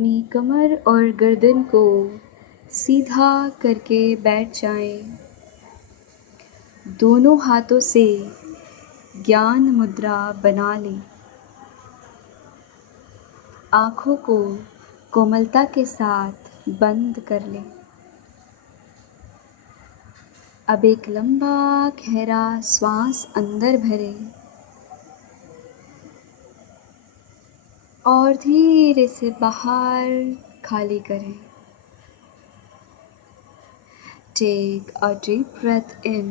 अपनी कमर और गर्दन को सीधा करके बैठ जाएं। दोनों हाथों से ज्ञान मुद्रा बना लें। आँखों को कोमलता के साथ बंद कर लें। अब एक लंबा गहरा श्वास अंदर भरें और धीरे से बाहर खाली करें। Take a deep breath in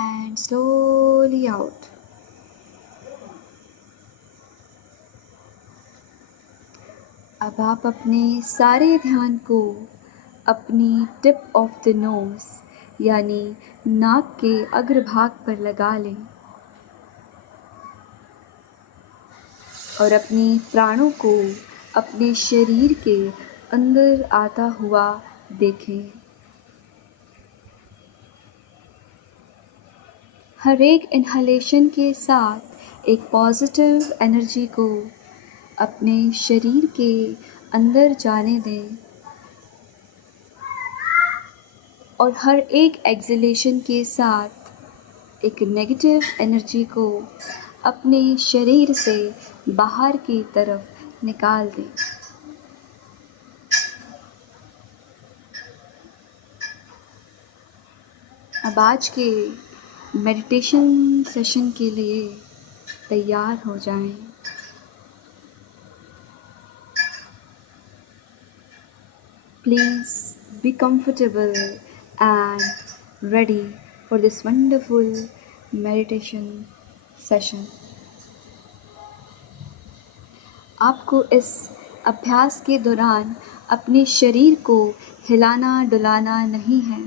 and slowly out. अब आप अपने सारे ध्यान को अपनी टिप ऑफ द नोज़ यानी नाक के अग्रभाग पर लगा लें और अपने प्राणों को अपने शरीर के अंदर आता हुआ देखें। हर एक इन्हेलेशन के साथ एक पॉजिटिव एनर्जी को अपने शरीर के अंदर जाने दें और हर एक एक्सहेलेशन के साथ एक नेगेटिव एनर्जी को अपने शरीर से बाहर की तरफ निकाल दें। अब आज के मेडिटेशन सेशन के लिए तैयार हो जाएं। Please be comfortable and ready for this wonderful meditation session. आपको इस अभ्यास के दौरान अपने शरीर को हिलाना डुलाना नहीं है।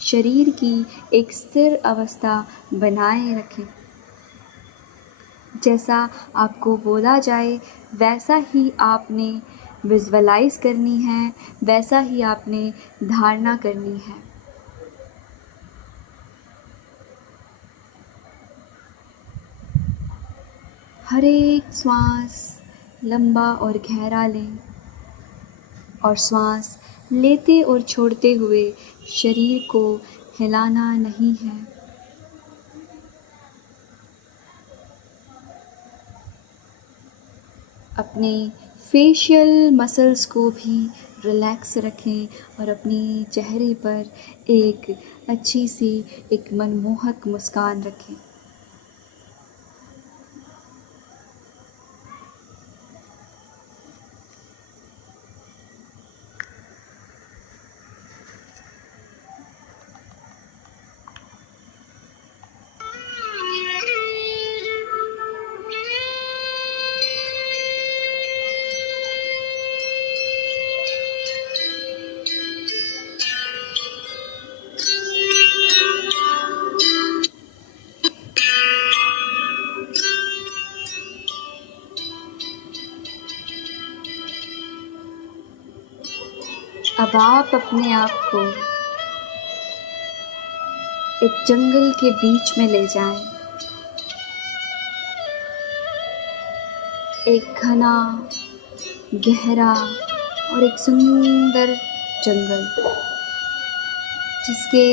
शरीर की एक स्थिर अवस्था बनाए रखें। जैसा आपको बोला जाए वैसा ही आपने विजुअलाइज करनी है, वैसा ही आपने धारणा करनी है। हर एक श्वास लंबा और गहरा लें और श्वास लेते और छोड़ते हुए शरीर को हिलाना नहीं है। अपने फेशियल मसल्स को भी रिलैक्स रखें और अपने चेहरे पर एक अच्छी सी एक मनमोहक मुस्कान रखें। अब आप अपने आप को एक जंगल के बीच में ले जाएं। एक घना गहरा और एक सुंदर जंगल जिसके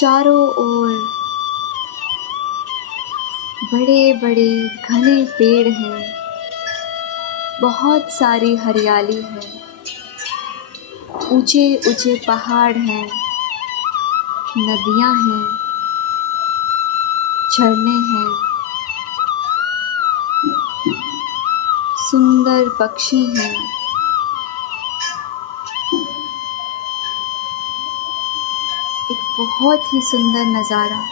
चारों ओर बड़े बड़े घने पेड़ हैं, बहुत सारी हरियाली है, ऊंचे ऊंचे पहाड़ हैं, नदियां हैं, झरने हैं, सुंदर पक्षी हैं। एक बहुत ही सुंदर नज़ारा।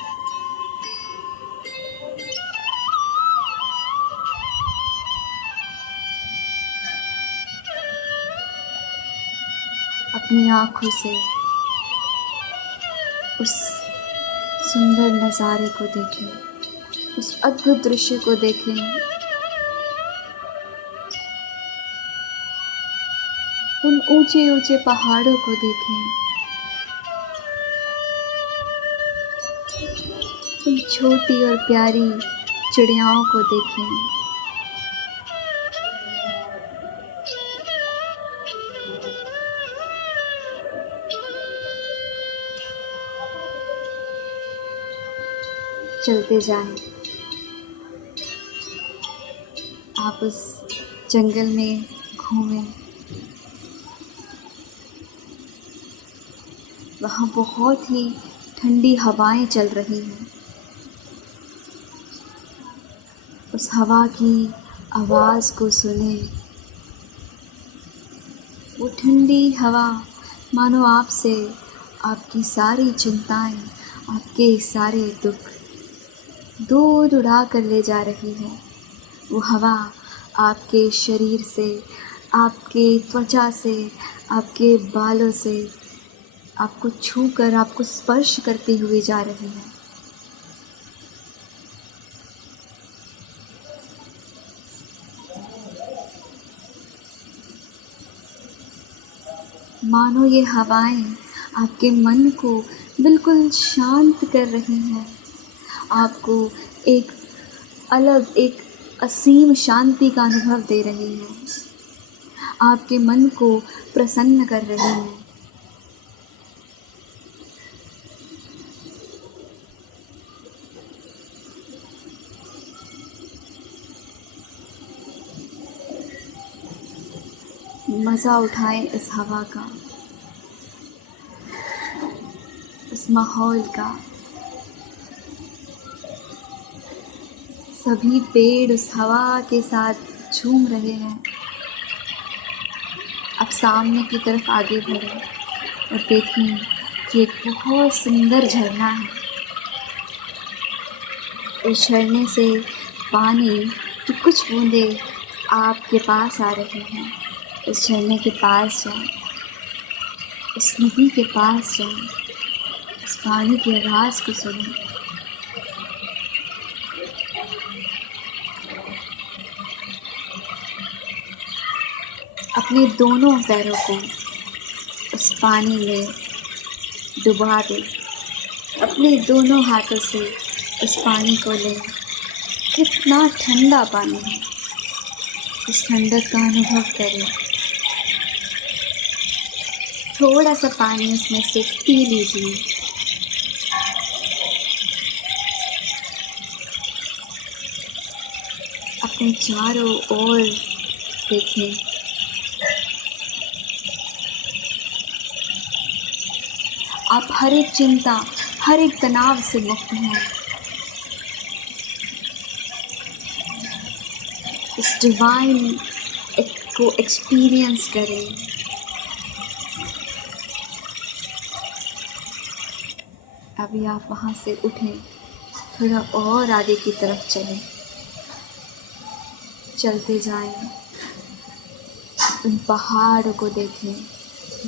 अपनी आँखों से उस सुंदर नज़ारे को देखें, उस अद्भुत दृश्य को देखें। उन ऊंचे ऊंचे पहाड़ों को देखें, उन छोटी और प्यारी चिड़ियाओं को देखें। चलते जाएं। आप उस जंगल में घूमें। वहाँ बहुत ही ठंडी हवाएं चल रही हैं। उस हवा की आवाज़ को सुने। वो ठंडी हवा मानो आपसे आपकी सारी चिंताएं, आपके सारे दुख दूर उड़ा कर ले जा रही है। वो हवा आपके शरीर से, आपके त्वचा से, आपके बालों से आपको छूकर, आपको स्पर्श करती हुई जा रही है। मानो ये हवाएं आपके मन को बिल्कुल शांत कर रही हैं। आपको एक अलग, एक असीम शांति का अनुभव दे रही हैं। आपके मन को प्रसन्न कर रही हैं। मज़ा उठाएं इस हवा का, इस माहौल का। सभी पेड़ उस हवा के साथ झूम रहे हैं। अब सामने की तरफ आगे बढ़ें और देखें कि एक बहुत सुंदर झरना है। उस झरने से पानी की कुछ बूंदें आपके पास आ रही हैं। इस झरने के पास जाएं, इस नदी के पास जाएं, उस पानी की आवाज़ को सुनें। अपने दोनों पैरों को उस पानी में डुबा दें। अपने दोनों हाथों से उस पानी को लें। कितना ठंडा पानी है, इस ठंडक का अनुभव करें। थोड़ा सा पानी उसमें से पी लीजिए। अपने चारों ओर देखें। आप हर एक चिंता, हर एक तनाव से मुक्त हैं। इस डिवाइन को एक्सपीरियंस करें। अभी आप वहाँ से उठें, थोड़ा और आगे की तरफ चलें। चलते जाएं, उन पहाड़ों को देखें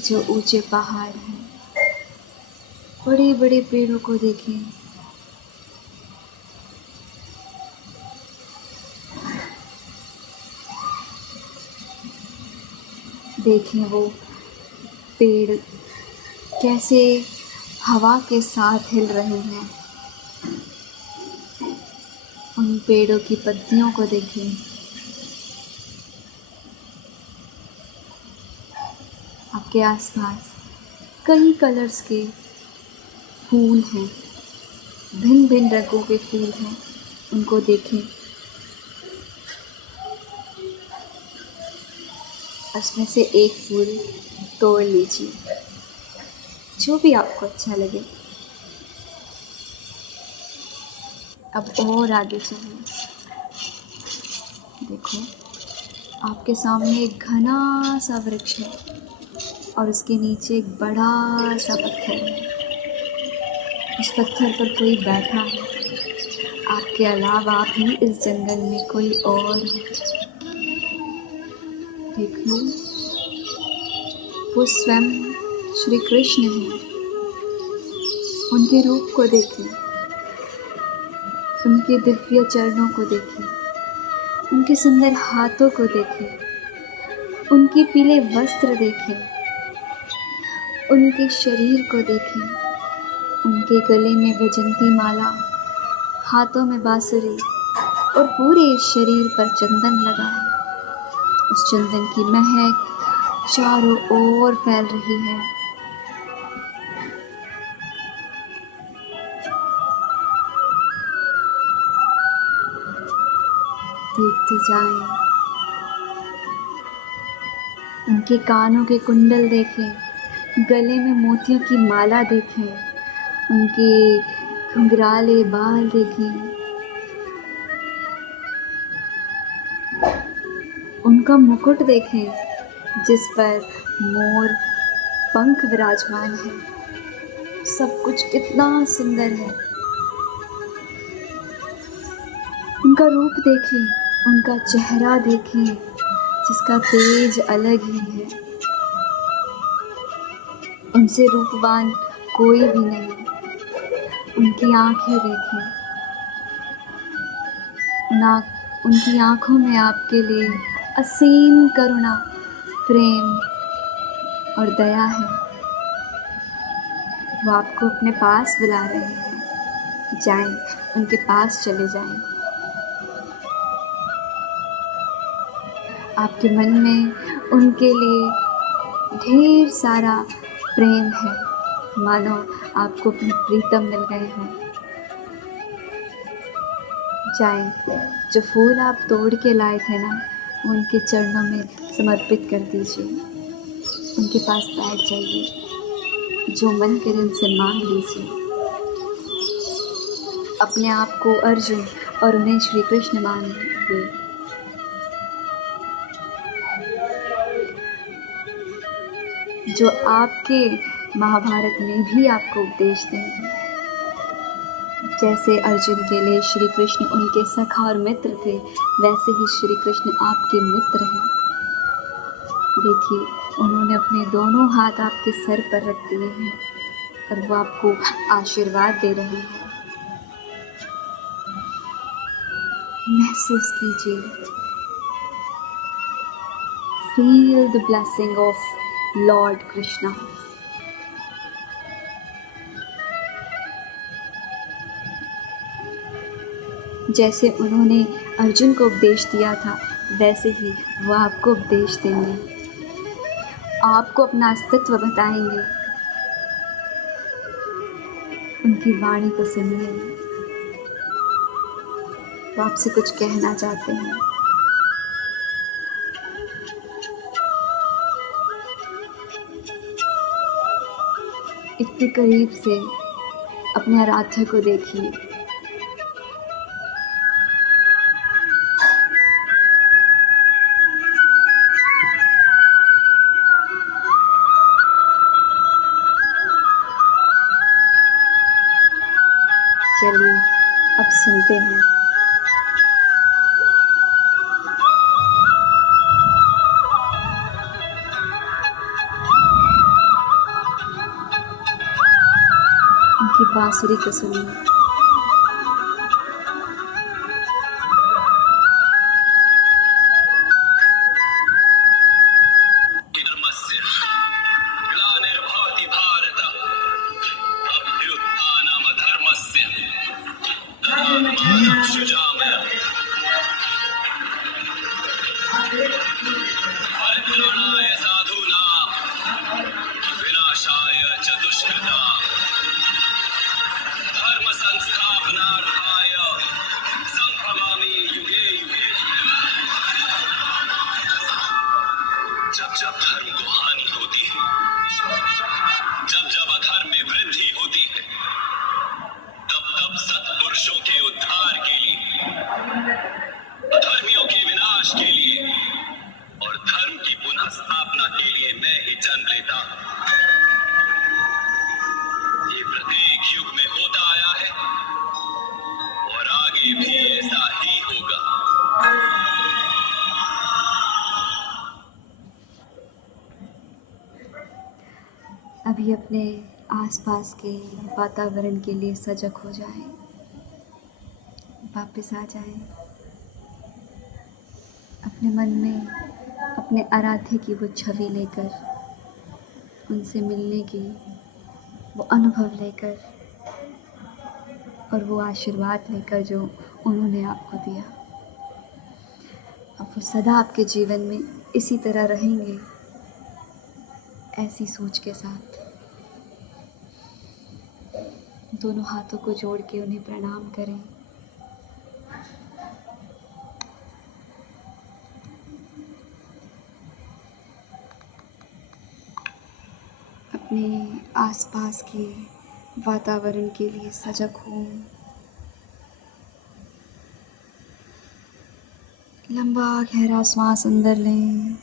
जो ऊंचे पहाड़ हैं। बड़े बड़े पेड़ों को देखें। देखें वो पेड़ कैसे हवा के साथ हिल रहे हैं। उन पेड़ों की पत्तियों को देखें। आपके आसपास कई कलर्स के फूल हैं, भिन्न भिन्न रंगों के फूल हैं, उनको देखें। उसमें से एक फूल तोड़ लीजिए, जो भी आपको अच्छा लगे। अब और आगे चलिए। देखो, आपके सामने एक घना सा वृक्ष है और उसके नीचे एक बड़ा सा पत्थर है। उस पत्थर पर कोई बैठा है। आपके अलावा भी इस जंगल में कोई और है। देख लो, वो स्वयं श्री कृष्ण हैं। उनके रूप को देखें, उनके दिव्य चरणों को देखें, उनके सुंदर हाथों को देखें, उनके पीले वस्त्र देखें, उनके शरीर को देखें, उनके गले में वैजंती माला, हाथों में बांसुरी और पूरे शरीर पर चंदन लगा है। उस चंदन की महक चारों ओर फैल रही है। देखते जाएं। उनके कानों के कुंडल देखें, गले में मोतियों की माला देखें, उनके घुंघराले बाल देखें, उनका मुकुट देखें जिस पर मोर पंख विराजमान है। सब कुछ कितना सुंदर है। उनका रूप देखें, उनका चेहरा देखें जिसका तेज अलग ही है। उनसे रूपवान कोई भी नहीं। उनकी आंखें देखें, उनकी आंखों में आपके लिए असीम करुणा, प्रेम और दया है। वो आपको अपने पास बुला रहे हैं। जाएं, उनके पास चले जाएं। आपके मन में उनके लिए ढेर सारा प्रेम है, मानो आपको अपने प्रीतम मिल गए हों। जाएं, जो फूल आप तोड़ के लाए थे ना, वो उनके चरणों में समर्पित कर दीजिए। उनके पास बैठ जाइए, जो मन करे उनसे मांग लीजिए। अपने आप को अर्जुन और उन्हें श्री कृष्ण मानिए। जो आपके महाभारत में भी आपको उपदेश देंगे। जैसे अर्जुन के लिए श्री कृष्ण उनके सखा और मित्र थे, वैसे ही श्री कृष्ण आपके मित्र हैं। देखिए, उन्होंने अपने दोनों हाथ आपके सर पर रख दिए हैं और वो आपको आशीर्वाद दे रहे हैं। महसूस कीजिए। Feel the blessing of Lord Krishna. जैसे उन्होंने अर्जुन को उपदेश दिया था, वैसे ही वो आपको उपदेश देंगे, आपको अपना अस्तित्व बताएंगे। उनकी वाणी को सुनिए, वो आपसे कुछ कहना चाहते हैं। इतने करीब से अपने आराध्य को देखिए। चलिए, अब सुनते हैं। उनकी बांसुरी को सुनिए। जब जब धर्म को हानि होती है, जब जब अधर्म में वृद्धि होती है, तब तब सत्पुरुषों के उद्धार के लिए, अधर्मियों के विनाश के लिए और धर्म की पुनः स्थापना के लिए मैं ही जन्म लेता हूं। ये प्रत्येक युग में होता आया है और आगे भी ऐसा ही होगा। अभी अपने आसपास के वातावरण के लिए सजग हो जाएं, वापस आ जाएं। अपने मन में अपने आराध्य की वो छवि लेकर, उनसे मिलने की वो अनुभव लेकर और वो आशीर्वाद लेकर जो उन्होंने आपको दिया। अब वो सदा आपके जीवन में इसी तरह रहेंगे, ऐसी सोच के साथ। दोनों हाथों को जोड़ के उन्हें प्रणाम करें। अपने आसपास के वातावरण के लिए सजग हों। लंबा गहरा श्वास अंदर लें